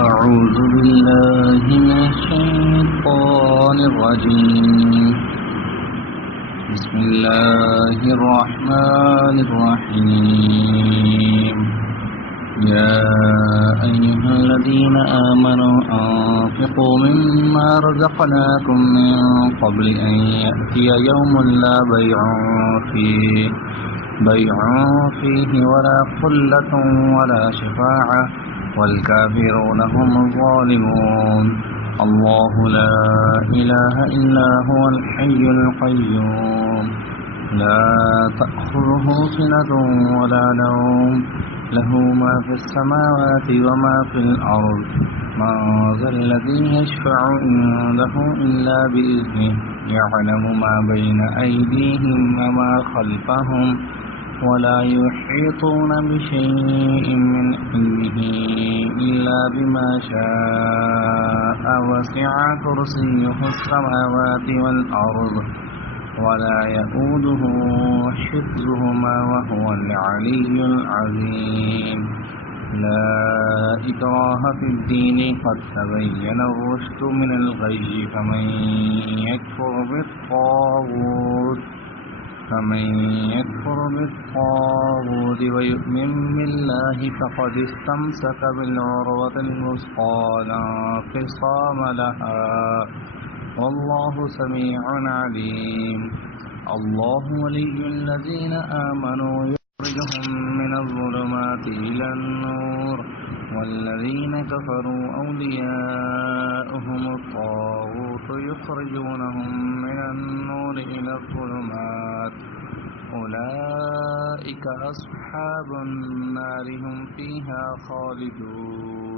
أعوذ بالله من الشيطان الرجيم. بسم الله الرحمن الرحيم. يا أيها الذين آمنوا أنفقوا مما رزقناكم من قبل أن يأتي يوم لا بيع فيه ولا خلة ولا شفاعة والكافرون هم الظالمون. الله لا إله إلا هو الحي القيوم لا تأخذه سنة ولا نوم له ما في السماوات وما في الأرض. من ذا الذي يشفع عنده إلا بإذنه يعلم ما بين أيديهم وما خلفهم ولا يحيطون بشيء من علمه إلا بما شاء وسع كرسيه السماوات والأرض ولا يؤوده حفظهما وهو العلي العظيم. لا إكراه في الدين قد تبين الرشد من الغي فمن يكفر بالطاغوت ويؤمن بالله فقد استمسك بالعروة الوثقى لا انفصام لها والله سميع عليم. الله ولي الذين آمنوا يخرجهم من الظلمات إلى النور والذين كفروا أولياؤهم الطاغوت يخرجونهم من النور إلى الظلمات أولئك أصحاب النار هم فيها خالدون.